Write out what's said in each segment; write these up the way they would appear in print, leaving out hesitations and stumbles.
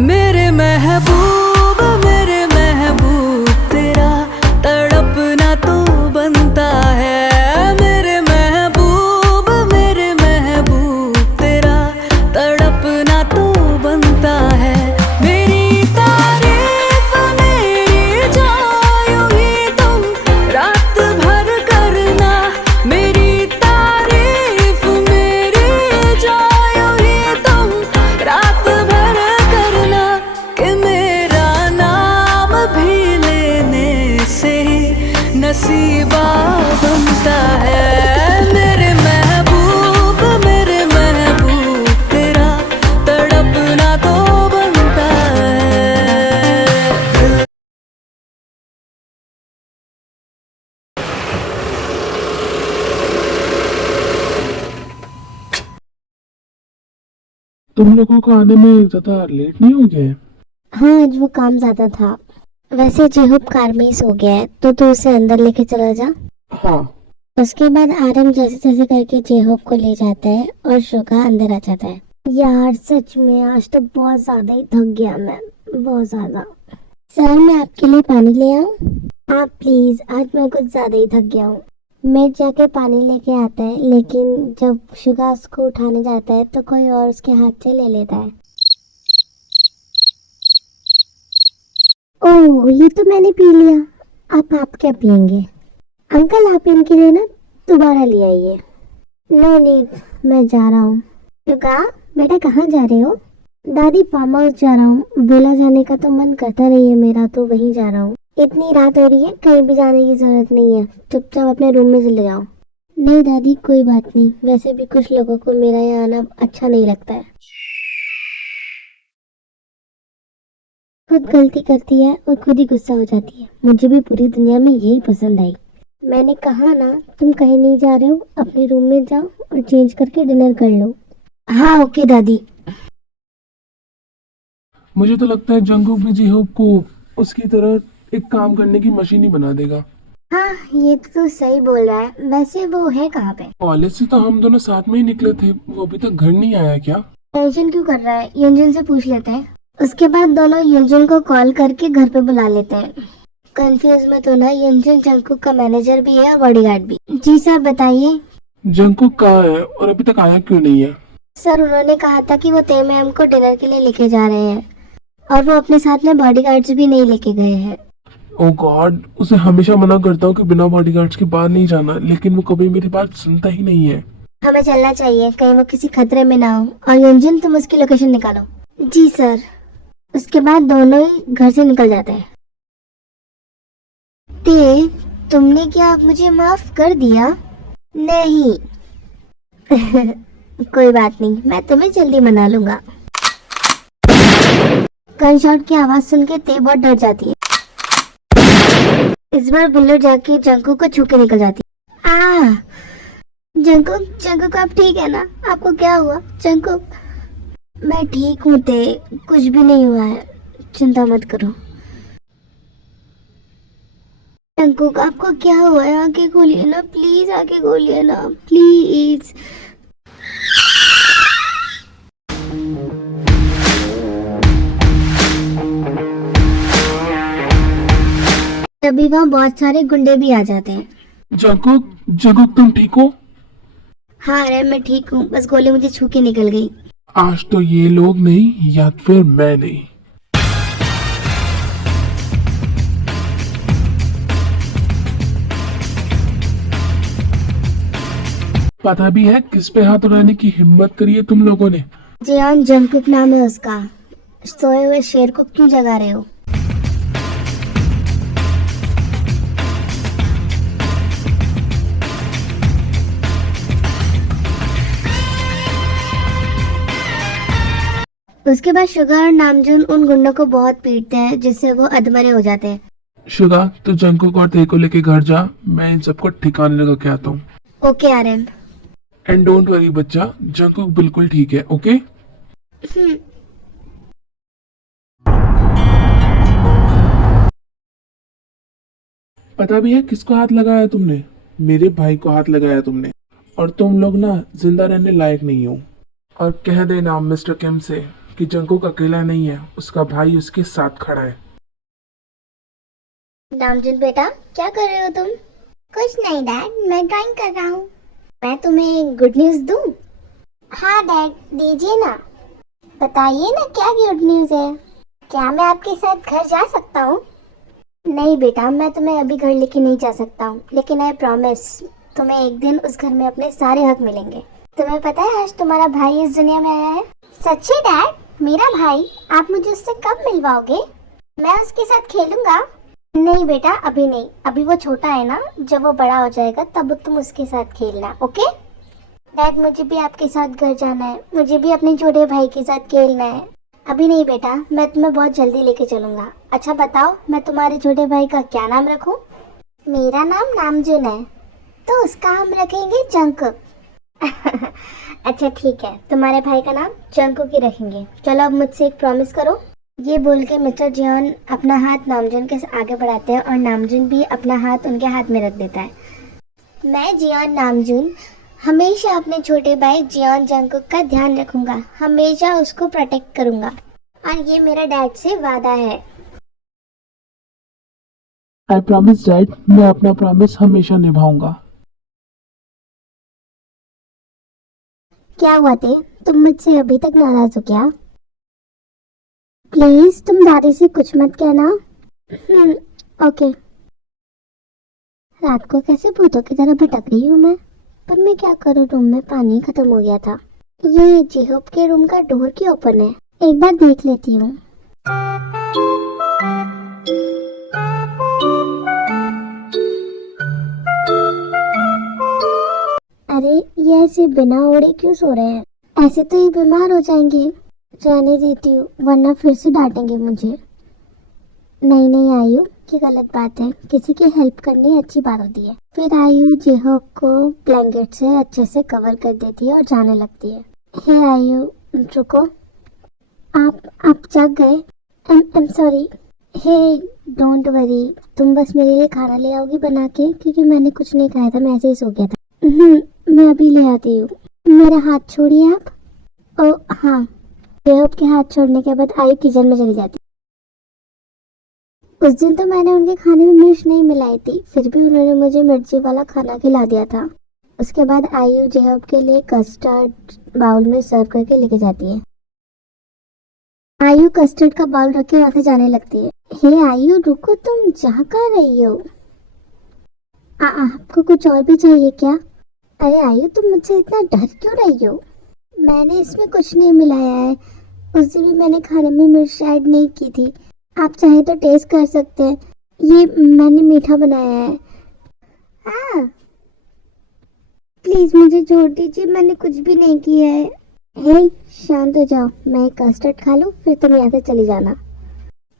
मेरे महबूब तेरा तड़पना तो बनता है। मेरे महबूब तेरा तड़पना तो बनता है। मेरी तारीफ मेरी जायूं ही तुम रात भर करना। मेरी तारीफ मेरी जायूं ही तुम रात भर करना। कि मेरा नाम भी लेने से नसीबा बनता है। मेरे महबूब तेरा तड़पना तो बनता है। तुम लोगों को आने में ज्यादा लेट नहीं हो गया? हाँ, आज वो काम ज्यादा था। वैसे जेहूब कार में ही सो गया है तो तू उसे अंदर लेके चला जा। हाँ। उसके बाद आरम जैसे जैसे करके जेहूब को ले जाता है और शुगा अंदर आ जाता है। यार सच में आज तो बहुत ज्यादा ही थक गया मैं, बहुत ज्यादा। सर मैं आपके लिए पानी ले आऊं? हाँ प्लीज, आज मैं कुछ ज्यादा ही थक गया हूँ। मेट जाके पानी लेके आता है, लेकिन जब शुगा उसको उठाने जाता है तो कोई और उसके हाथ से ले लेता है। ओह, ये तो मैंने पी लिया। अब आप क्या पियेंगे? अंकल आप इनके लिए ना दोबारा ले आइए। नो नीड, मैं जा रहा हूँ। शुगा बेटा कहाँ जा रहे हो? दादी फार्म हाउस जा रहा हूँ। विला जाने का तो मन करता नहीं है मेरा, तो वहीं जा रहा हूँ। इतनी रात हो रही है, कहीं भी जाने की जरूरत नहीं है, चुपचाप अपने रूम में चले जाओ। नहीं दादी कोई बात नहीं, वैसे भी कुछ लोगों को मेरा यहाँ आना अच्छा नहीं लगता है। खुद गलती करती है और खुद ही गुस्सा हो जाती है। मुझे भी पूरी दुनिया में यही पसंद आई। मैंने कहा ना, तुम कहीं नहीं जा रहे हो, अपने रूम में जाओ और चेंज करके डिनर कर लो। हाँ ओके दादी। मुझे तो लगता है जंगकुक भी जेहोब को उसकी तरह एक काम करने की मशीन ही बना देगा। हाँ ये तो सही बोल रहा है। वैसे वो है कहाँ पे? कॉलेज से तो हम दोनों साथ में ही निकले थे, वो अभी तक घर नहीं आया क्या? टेंशन क्यों कर रहा है, यंजन से पूछ लेते हैं। उसके बाद दोनों यंजन को कॉल करके घर पे बुला लेते हैं। कंफ्यूज मत होना, यंजन जंगकुक का मैनेजर भी है और बॉडीगार्ड भी। जी सर बताइए। जंगकुक कहाँ है और अभी तक आया क्यों नहीं है? सर उन्होंने कहा था कि वो ते मैम को डिनर के लिए लेके जा रहे हैं और वो अपने साथ में बॉडीगार्ड्स भी नहीं लेके गए हैं। ओ गॉड, उसे हमेशा मना करता हूँ कि बिना बॉडीगार्ड्स के बाहर नहीं जाना, लेकिन वो कभी मेरी बात सुनता ही नहीं है। हमें चलना चाहिए, कहीं वो किसी खतरे में ना हो। और यंजन तुम उसकी लोकेशन निकालो। जी सर। उसके बाद दोनों ही घर से निकल जाते हैं। ते तुमने क्या मुझे माफ कर दिया? नहीं कोई बात नहीं, मैं तुम्हें जल्दी मना लूंगा। गन शॉट की आवाज सुन के ते बहुत डर जाती है। इस बार बुलेट जाके जंकू को छू के निकल जाती है। आ जंकू आप ठीक है ना? आपको क्या हुआ? जंकू मैं ठीक हूँ ते, कुछ भी नहीं हुआ है, चिंता मत करो। जंकू आपको क्या हुआ है? आंखें खोलिए ना प्लीज, आंखें खोलिए ना प्लीज। तभी वहाँ बहुत सारे गुंडे भी आ जाते हैं। जंगकुक तुम ठीक हो? हाँ अरे मैं ठीक हूँ, बस गोली मुझे छू के निकल गई। आज तो ये लोग नहीं या फिर मैं नहीं। पता भी है किस पे हाथ उठाने की हिम्मत करी है तुम लोगों ने? जियान जंगकुक नाम है उसका। सोए हुए शेर को क्यों जगा रहे हो? उसके बाद शुगर और नामजून उन गुंडों को बहुत पीटते हैं जिससे वो अधमरे हो जाते हैं। शुगा तो जंगकुक और ते को लेके घर जा, मैं इन सबको ठिकाने लगा के आता हूँ। Okay Aryan. And don't worry बच्चा, जंगकुक बिल्कुल ठीक है, ओके? पता भी है किसको हाथ लगाया तुमने? मेरे भाई को हाथ लगाया तुमने। और तुम लोग ना जिंदा रहने लायक नहीं हो। और कह देना मिस्टर किम से कि जंगकुक अकेला नहीं है, उसका भाई उसके साथ खड़ा है। नामजुन बेटा, क्या कर रहे हो तुम? कुछ नहीं डैड, मैं ड्राइंग कर रहा हूँ। मैं तुम्हें गुड न्यूज़ दूँ? हाँ डैड, दीजिए ना। बताइए ना, क्या गुड न्यूज़ है? क्या मैं आपके साथ घर जा सकता हूँ? नहीं बेटा, मैं तुम्हें अभी घर लेके नहीं जा सकता हूँ, लेकिन आई प्रॉमिस तुम्हें एक दिन उस घर में अपने सारे हक मिलेंगे। तुम्हें पता है आज तुम्हारा भाई इस दुनिया में आया है? सच्ची डैड? मेरा भाई? आप मुझे उससे कब मिलवाओगे? मैं उसके साथ खेलूंगा। नहीं बेटा, अभी नहीं, अभी वो छोटा है ना, जब वो बड़ा हो जाएगा तब तुम उसके साथ खेलना, ओके? डैड, मुझे भी आपके साथ घर जाना है, मुझे भी अपने छोटे भाई के साथ खेलना है। अभी नहीं बेटा, मैं तुम्हें बहुत जल्दी लेके चलूंगा। अच्छा बताओ, मैं तुम्हारे छोटे भाई का क्या नाम रखूं? मेरा नाम नामजुन है, तो उसका हम रखेंगे जंगकुक। अच्छा ठीक है, तुम्हारे भाई का नाम जंगकुक ही रखेंगे। चलो अब मुझसे एक प्रॉमिस करो। ये बोल के मिस्टर जियोन अपना हाथ नामजुन के आगे बढ़ाते हैं और नामजुन भी अपना हाथ उनके हाथ में रख देता है। मैं जियोन नामजुन हमेशा अपने छोटे भाई जियोन जंगकुक का ध्यान रखूंगा, हमेशा उसको प्रोटेक्ट करूंगा, और ये मेरा डैड से वादा है। आई प्रॉमिस डैड, मैं अपना प्रॉमिस हमेशा निभाऊंगा। क्या हुआ थे, तुम मुझसे अभी तक नाराज हो क्या? प्लीज तुम दादी से कुछ मत कहना। ओके। रात को कैसे भूतों की तरह भटक रही हूँ मैं, पर मैं क्या करूँ, रूम में पानी खत्म हो गया था। ये जिहोप के रूम का डोर क्यों ओपन है, एक बार देख लेती हूँ। अरे ये ऐसे बिना ओढ़े क्यों सो रहे हैं? ऐसे तो ये बीमार हो जाएंगे। रहने देती हूँ, वरना फिर से डांटेंगे मुझे। नहीं नहीं आयु, ये गलत बात है, किसी की हेल्प करनी अच्छी बात होती है। फिर आयु जिहोप को ब्लैंकेट से अच्छे से कवर कर देती है और जाने लगती है। हे आयु, रुको, आप जग गए? I am sorry. Hey don't worry, तुम बस मेरे लिए खाना ले आओगी बना के, क्योंकि मैंने कुछ नहीं खाया था, मैं ऐसे ही सो गया था। मैं अभी ले आती हूँ। मेरा हाथ छोड़िए आप। ओ हाँ। जिहोप के हाथ छोड़ने के बाद आयु किचन में चली जाती। उस दिन तो मैंने उनके खाने में मिर्च नहीं मिलाई थी, फिर भी उन्होंने मुझे मिर्ची वाला खाना खिला दिया था। उसके बाद आयु जिहोप के लिए कस्टर्ड बाउल में सर्व करके लेके जाती है। आयु कस्टर्ड का बाउल रख के वहां से जाने लगती है। हे आयु रुको, तुम जा कर रही हो? आपको कुछ और भी चाहिए क्या? अरे आयु, तुम मुझसे इतना डर क्यों रही हो? मैंने इसमें कुछ नहीं मिलाया है, उस दिन भी मैंने खाने में मिर्च ऐड नहीं की थी। आप चाहे तो टेस्ट कर सकते हैं, ये मैंने मीठा बनाया है। प्लीज मुझे छोड़ दीजिए, मैंने कुछ भी नहीं किया है। हे शांत हो जाओ, मैं एक कस्टर्ड खा लूं, फिर तुम यहाँ से चली जाना।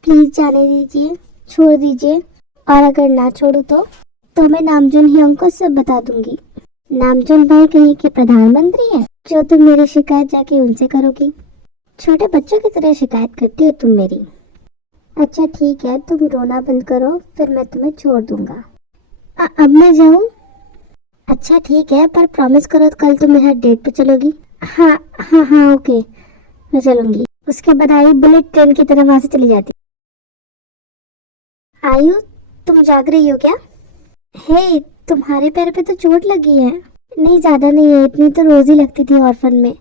प्लीज जाने दीजिए, छोड़ दीजिए, और अगर ना छोड़ू तो मैं नामजुन हियोंग को सब बता दूंगी। नामजुन भाई कहीं के प्रधानमंत्री हैं, जो तुम मेरी शिकायत जाके उनसे करोगी। छोटे बच्चों की तरह शिकायत करती हो तुम मेरी। अच्छा ठीक है, तुम रोना बंद करो, फिर मैं तुम्हें छोड़ दूंगा। अब मैं जाऊं? अच्छा ठीक है, पर प्रॉमिस करो तो कल तुम मेरे डेट पे चलोगी। हाँ हाँ हाँ ओके, मैं चलूंगी। उसके बाद आयु बुलेट ट्रेन की तरह वहां से चली जाती। आयु, तुम जाग रही हो क्या? हे, तुम्हारे पैर पे तो चोट लगी है। नहीं ज्यादा नहीं है, इतनी तो रोज ही लगती थी ऑर्फन में।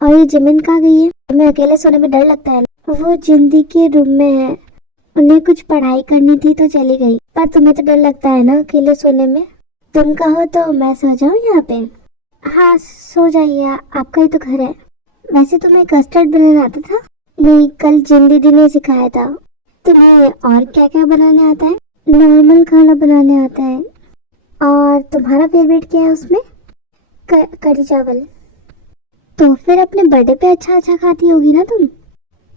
और ये जिमिन कहाँ गई है? तुम्हें अकेले सोने में डर लगता है ना? वो जिंदी के रूम में है, उन्हें कुछ पढ़ाई करनी थी तो चली गई। पर तुम्हें तो डर लगता है ना अकेले सोने में? तुम कहो तो मैं सो जाऊं यहाँ पे? हाँ सो जाइए, आपका ही तो घर है। वैसे तुम्हें कस्टर्ड बनाना आता था? नहीं, कल जिन दीदी ने सिखाया था। तुम्हें और क्या क्या बनाने आता है? नॉर्मल खाना बनाने आता है। और तुम्हारा फेवरेट क्या है उसमें? कढ़ी चावल। तो फिर अपने बर्थडे पे अच्छा अच्छा खाती होगी ना तुम?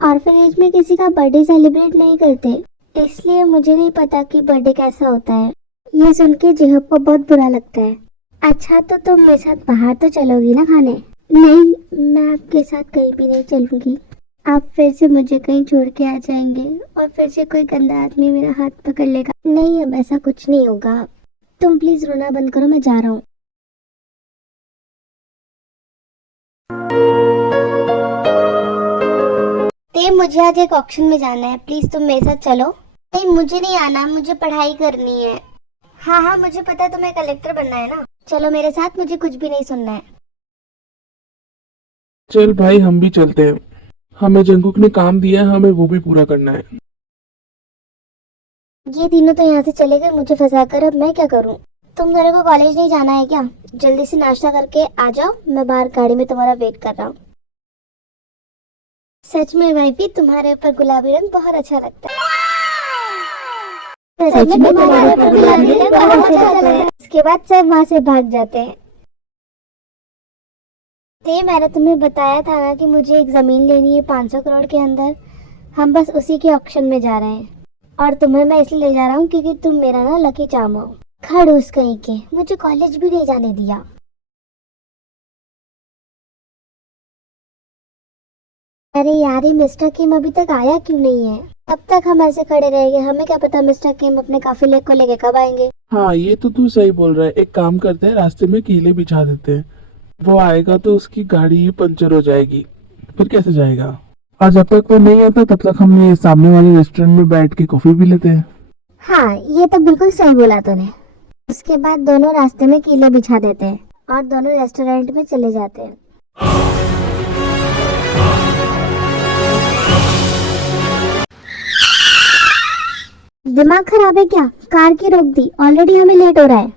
ऑर्फनेज में किसी का बर्थडे सेलिब्रेट नहीं करते, इसलिए मुझे नहीं पता कि बर्थडे कैसा होता है। ये सुन के जिहोप को बहुत बुरा लगता है। अच्छा तो तुम मेरे साथ बाहर तो चलोगी ना खाने? नहीं, मैं आपके साथ कहीं भी नहीं चलूंगी। आप फिर से मुझे कहीं छोड़ के आ जाएंगे और फिर से कोई गंदा आदमी मेरा हाथ पकड़ लेगा। नहीं, अब ऐसा कुछ नहीं होगा। तुम प्लीज रोना बंद करो, मैं जा रहा हूँ। ये मुझे आज एक ऑक्शन में जाना है, प्लीज तुम मेरे साथ चलो। नहीं मुझे नहीं आना, मुझे पढ़ाई करनी है। हाँ हाँ मुझे पता है तुम्हें कलेक्टर बनना है ना, चलो मेरे साथ, मुझे कुछ भी नहीं सुनना है। चल भाई हम भी चलते हैं, हमें जंगकुक ने काम दिया है, हमें वो भी पूरा करना है। ये तीनों तो यहाँ से चले गए मुझे फंसा कर, अब मैं क्या करूँ। तुम दोनों को कॉलेज नहीं जाना है क्या? जल्दी से नाश्ता करके आ जाओ, मैं बाहर गाड़ी में तुम्हारा वेट कर रहा हूँ। सच में वाइफी तुम्हारे ऊपर गुलाबी रंग बहुत अच्छा लगता है। सच में तुम्हारे ऊपर गुलाबी रंग बहुत अच्छा लगता है। इसके बाद सब वहाँ से भाग जाते हैं। ते मैंने तुम्हें बताया था ना कि मुझे एक जमीन लेनी है 500 करोड़ के अंदर, हम बस उसी के ऑक्शन में जा रहे हैं। और तुम्हें मैं इसलिए ले जा रहा हूँ क्योंकि तुम मेरा ना लकी चार्म हो। खड़ूस कहीं के, मुझे कॉलेज भी नहीं जाने दिया। अरे यार ये मिस्टर किम अभी तक आया क्यों नहीं है? अब तक हम ऐसे खड़े रहेंगे, हमें क्या पता मिस्टर किम अपने काफिले को लेके कब आएंगे। हाँ ये तो तू सही बोल रहा है, एक काम करते हैं, रास्ते में कीले बिछा देते हैं, वो आएगा तो उसकी गाड़ी पंचर हो जाएगी, फिर कैसे जाएगा। और जब तक वो नहीं आता तब तक हम ये सामने वाले रेस्टोरेंट में बैठ के कॉफी भी लेते हैं। हाँ ये तो बिल्कुल सही बोला तूने। उसके बाद दोनों रास्ते में कीले बिछा देते हैं और दोनों रेस्टोरेंट में चले जाते हैं। दिमाग खराब है क्या? कार की रोक दी, ऑलरेडी हमें लेट हो रहा है।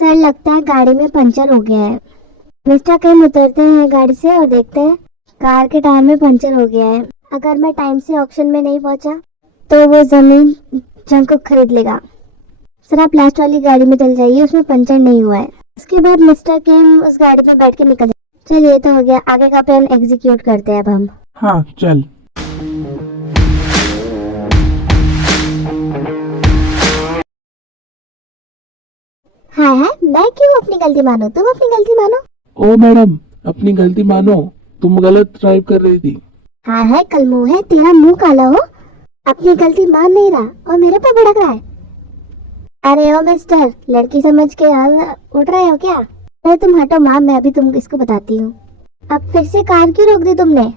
सर लगता है गाड़ी में पंचर हो गया है। मिस्टर किम उतरते हैं गाड़ी से और देखते हैं कार के टायर में पंचर हो गया है। अगर मैं टाइम से ऑक्शन में नहीं पहुंचा तो वो जमीन जंगकुक खरीद लेगा। सर आप लास्ट वाली गाड़ी में चल जाइए, उसमें पंचर नहीं हुआ है। उसके बाद मिस्टर किम उस गाड़ी में बैठ के निकल जाए। चलिए ये तो हो गया, आगे का प्लान एग्जीक्यूट करते हैं अब हम। हाँ चल। हाँ है, मैं क्यों अपनी गलती मानूं, तुम अपनी गलती मानो। ओ मैडम अपनी गलती मानो, तुम गलत ड्राइव कर रही थी। हाँ है कल मुंह है, तेरा मुंह काला हो, अपनी गलती मान नहीं रहा और मेरे पर भड़क रहा है। अरे ओ मिस्टर, लड़की समझ के यार उठ रहे हो क्या? अरे तुम हटो माँ, मैं भी तुम इसको बताती हूँ। अब फिर से कार क्यों रोक दी तुमने?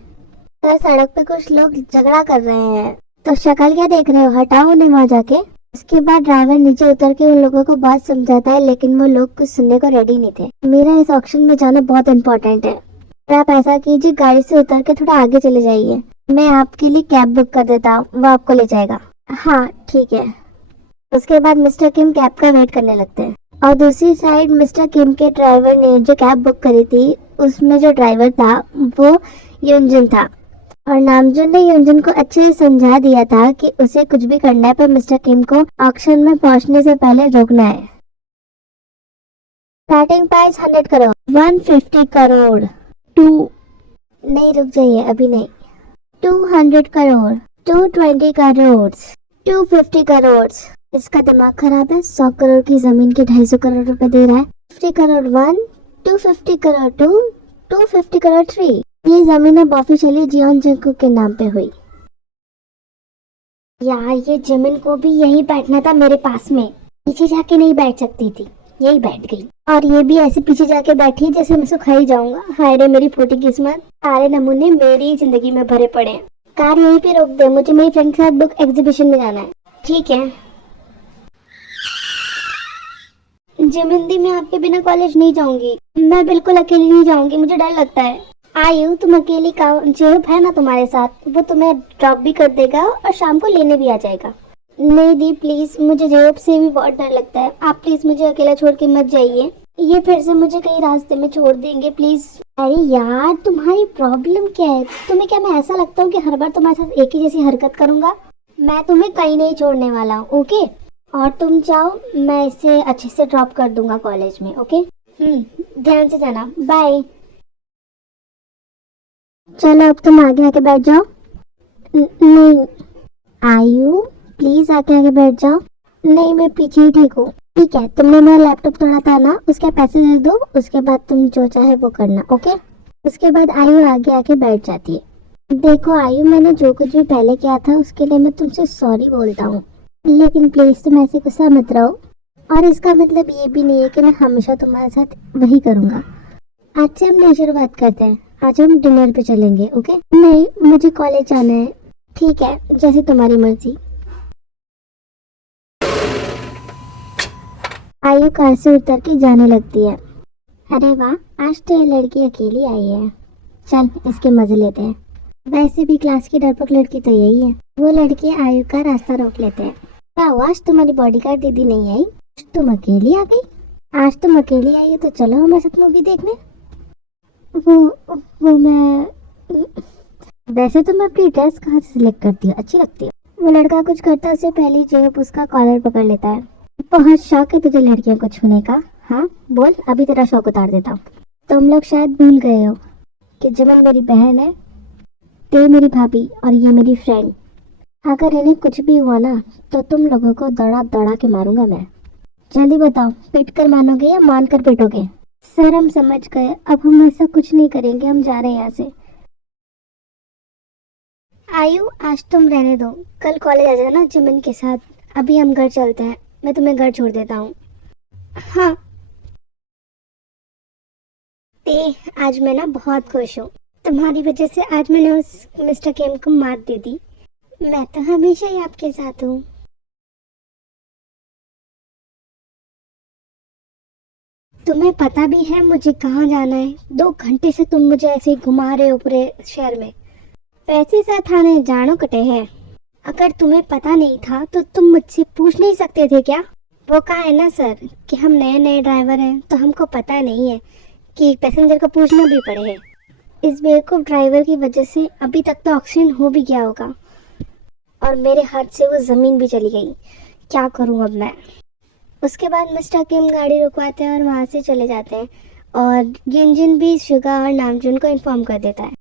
सर सड़क पे कुछ लोग झगड़ा कर रहे हैं, तो शक्ल क्या देख रहे हो, हटाओ उन्हें वहाँ जाके। उसके बाद ड्राइवर नीचे उतर के उन लोगों को बात समझाता है, लेकिन वो लोग कुछ सुनने को रेडी नहीं थे। मेरा इस ऑक्शन में जाना बहुत इम्पोर्टेंट है। आप ऐसा कीजिए, गाड़ी से उतर के थोड़ा आगे चले जाइए, मैं आपके लिए कैब बुक कर देता हूँ, वो आपको ले जाएगा। हाँ ठीक है। उसके बाद मिस्टर किम कैब का वेट करने लगते हैं और दूसरी साइड मिस्टर किम के ड्राइवर ने जो कैब बुक करी थी उसमें जो ड्राइवर था वो युनजुन था और नामजुन ने युनजुन को अच्छे से समझा दिया था कि उसे कुछ भी करना है पर मिस्टर किम को ऑक्शन में पहुंचने से पहले रोकना है। स्टार्टिंग प्राइस 100 करोड़, 150 करोड़, 2 नहीं रुक जाइए अभी नहीं, 200 करोड़, 220 करोड़, 250 करोड़। इसका दिमाग खराब है, 100 करोड़ की जमीन के 250 करोड़ रुपए दे रहा है। 50 करोड़ 1, 250 करोड़ 2, 250 करोड़ 3। ये जमीन अब ऑफिशियली जियोन जंगकुक के नाम पे हुई। यार ये जमीन को भी यहीं बैठना था मेरे पास में, पीछे जाके नहीं बैठ सकती थी, यही बैठ गई। और ये भी ऐसे पीछे जाके बैठी जैसे मैं इसको खा ही जाऊंगा। हाय रे मेरी फूटी किस्मत, सारे नमूने मेरी जिंदगी में भरे पड़े हैं। कार यहीं पे रोक दे, मुझे मेरी फ्रेंड के साथ बुक एग्जीबिशन में जाना है। ठीक है। जिमिंदी मैं आपके बिना कॉलेज नहीं जाऊंगी, मैं बिल्कुल अकेली नहीं जाऊंगी, मुझे डर लगता है। आयु तुम अकेली का जेब है ना तुम्हारे साथ, वो तुम्हें ड्रॉप भी कर देगा और शाम को लेने भी आ जाएगा। नहीं दी प्लीज, मुझे जेब से भी बहुत डर लगता है, आप प्लीज मुझे अकेला छोड़ के मत जाइए, ये फिर से मुझे कहीं रास्ते में छोड़ देंगे प्लीज। अरे यार तुम्हारी प्रॉब्लम क्या है? तुम्हें क्या मैं ऐसा लगता हूँ कि हर बार तुम्हारे साथ एक ही जैसी हरकत करूंगा? मैं तुम्हें कहीं नहीं छोड़ने वाला हूँ, ओके? और तुम जाओ, मैं इसे अच्छे से ड्रॉप कर दूंगा कॉलेज में, ओके? ध्यान से जाना, बाय। चलो अब तुम आगे आके बैठ जाओ। नहीं आयु प्लीज आगे आके बैठ जाओ। नहीं मैं पीछे ही ठीक हूँ। ठीक है, तुमने मेरा लैपटॉप तोड़ा था ना, उसके पैसे दे दो, उसके बाद तुम जो चाहे वो करना, ओके? उसके बाद आयु आगे आके बैठ जाती है। देखो आयु, मैंने जो कुछ भी पहले किया था उसके लिए मैं तुमसे सॉरी बोलता हूँ, लेकिन प्लीज तुम ऐसे गुस्सा मत रहो। और इसका मतलब ये भी नहीं है कि मैं हमेशा तुम्हारे साथ वही करूँगा। आज से हम नई शुरुआत करते हैं, आज हम डिनर पे चलेंगे, ओके? नहीं मुझे कॉलेज जाना है, ठीक है, जैसे तुम्हारी मर्जी। आयु कार से उतर के जाने लगती है। अरे वाह, आज तो ये लड़की अकेली आई है। चल इसके मजे लेते हैं। वैसे भी क्लास की डरपोक लड़की तो यही है। वो लड़की आयु का रास्ता रोक लेते हैं। क्या हुआ, आज तुम्हारी बॉडीगार्ड दीदी नहीं आई? आज तुम अकेली आ गई? आज तुम अकेली आई है तो चलो हमारे साथ मूवी देखने। वो मैं वैसे तो मैं अपनी ड्रेस कहाँ से सिलेक्ट करती हूँ, अच्छी लगती है। वो लड़का कुछ करता उससे पहले ही जेब उसका कॉलर पकड़ लेता है। बहुत शौक है तुझे लड़कियों को छूने का? हाँ बोल, अभी तेरा शौक उतार देता हूँ। तुम लोग शायद भूल गए हो कि जिमन मेरी बहन है, ते मेरी भाभी और ये मेरी फ्रेंड। अगर इन्हें कुछ भी हुआ ना तो तुम लोगों को दौड़ा दौड़ा के मारूंगा मैं। जल्दी बताओ, पीट कर मानोगे या मान कर पीटोगे? सर हम समझ गए, अब हम ऐसा कुछ नहीं करेंगे, हम जा रहे हैं यहाँ से। आयु आज तुम रहने दो, कल कॉलेज आ जाना जिमन के साथ। अभी हम घर चलते हैं, मैं तुम्हें घर छोड़ देता हूँ। हाँ ते, आज मैं ना बहुत खुश हूँ। तुम्हारी वजह से आज मैंने उस मिस्टर केम को मात दे दी। मैं तो हमेशा ही आपके साथ हूँ। तुम्हें पता भी है मुझे कहाँ जाना है? 2 घंटे से तुम मुझे ऐसे ही घुमा रहे हो पूरे शहर में। पैसे साथ आने जानो कटे हैं। अगर तुम्हें पता नहीं था तो तुम मुझसे पूछ नहीं सकते थे क्या? वो कहा है ना सर कि हम नए नए ड्राइवर हैं तो हमको पता नहीं है कि पैसेंजर को पूछना भी पड़े है। इस बेवकूफ़ ड्राइवर की वजह से अभी तक तो ऑक्सीजन हो भी गया होगा और मेरे हाथ से वो ज़मीन भी चली गई। क्या करूं अब मैं? उसके बाद मिस्टर किम गाड़ी रुकवाते हैं और वहाँ से चले जाते हैं और यंजिन भी शुगा और नामजुन को इन्फॉर्म कर देता है।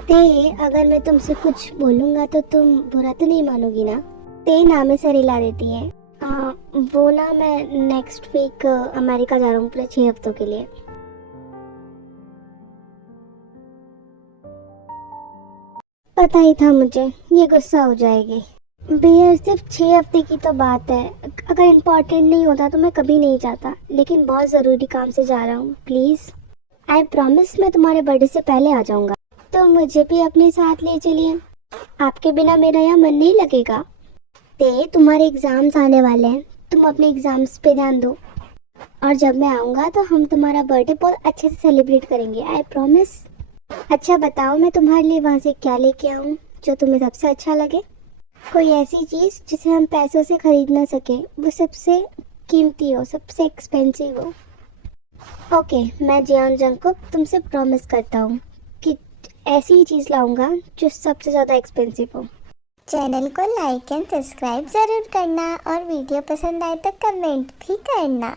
ते, अगर मैं तुमसे कुछ बोलूँगा तो तुम बुरा तो नहीं मानोगी ना? ते नामे सर हिला देती है। वो ना मैं नेक्स्ट वीक अमेरिका जा रहा हूँ पूरे 6 हफ्तों के लिए। पता ही था मुझे ये गुस्सा हो जाएगी। भैया सिर्फ 6 हफ्ते की तो बात है, अगर इम्पोर्टेंट नहीं होता तो मैं कभी नहीं जाता, लेकिन बहुत ज़रूरी काम से जा रहा हूँ। प्लीज़ आई प्रॉमिस मैं तुम्हारे बर्थडे से पहले आ जाऊँगा। तो मुझे भी अपने साथ ले चलिए, आपके बिना मेरा यहाँ मन नहीं लगेगा। ते, तुम्हारे एग्ज़ाम्स आने वाले हैं, तुम अपने एग्ज़ाम्स पे ध्यान दो और जब मैं आऊँगा तो हम तुम्हारा बर्थडे बहुत अच्छे से सेलिब्रेट करेंगे, आई प्रॉमिस। अच्छा बताओ मैं तुम्हारे लिए वहाँ से क्या लेके आऊँ जो तुम्हें सबसे अच्छा लगे? कोई ऐसी चीज़ जिसे हम पैसों से खरीद ना सके, वो सबसे कीमती हो, सबसे एक्सपेंसिव हो। ओके, मैं जियान जंगकुक तुमसे प्रॉमिस करता हूँ कि ऐसी ही चीज़ लाऊंगा जो सबसे ज़्यादा एक्सपेंसिव हो। चैनल को लाइक एंड सब्सक्राइब ज़रूर करना और वीडियो पसंद आए तो कमेंट भी करना।